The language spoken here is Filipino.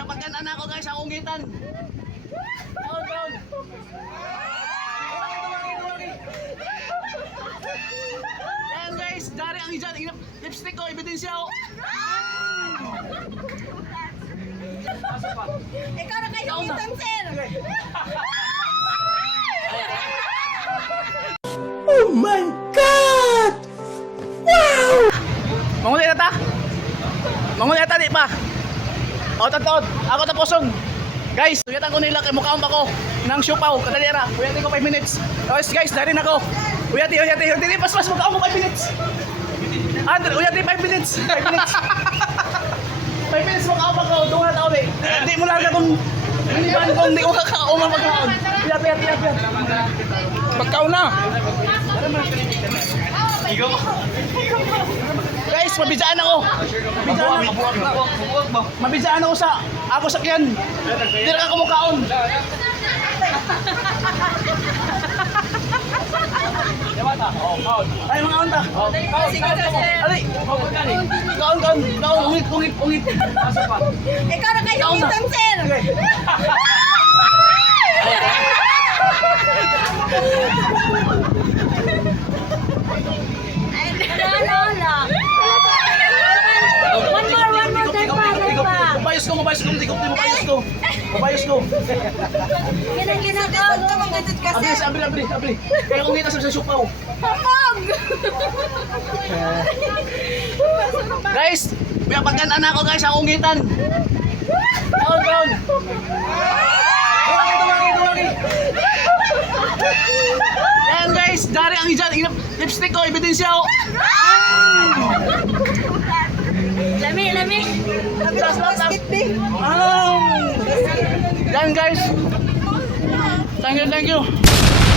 Pagkandaan ako guys, ang ungitan. Down, down. Yan guys, dari ang ijan. Lipstick ko, ebidensya ko. Ikaw na kayo itan, sir. Manguli na ta? Manguli na ta, di pa? O, tantod. Ako taposog. Guys, tuyatan ko nila kay mukhaon pa ko ng siupaw. Kadalira. Uyatin ko 5 minutes. Guys, guys, dari na ko. Uyati, uyati, uyati. Pas, pas, mukhaon ko 5 minutes. Andre, uyati 5 minutes. 5 minutes. 5 minutes mukhaon pa ko. Doon na tao, eh. Hindi mo lang akong miniban kung hindi ko kakauma magkaon. Uyati, uyati, uyati. Magkaon na. Guys, mabidaan ako. Mabidaan ako. Mabidaan ako sa ako sakyan. Hindi na ako mukhaon. Ay, mga sir. Ali. Kaon, kaon, kaon, ungit, ungit, ungit. Ikaw na kayo itan, sir. One Mabayos ko, ko, hindi ko, mabayos ko. Mabayos ko. Ganang ginagawa mo, magatot ka, Abri, abri, abri, abri. Kaya kung kita sa supaw. Papag! Guys, may pagkandaan ako guys, ang ungitan. Down, down. Tumagi, tumagi, tumagi. Yan guys, dari ang ijan. Lipstick ko, ebidensya ko. Lami, lami. Lami Last, Yay! Yan guys. Thank you, thank you.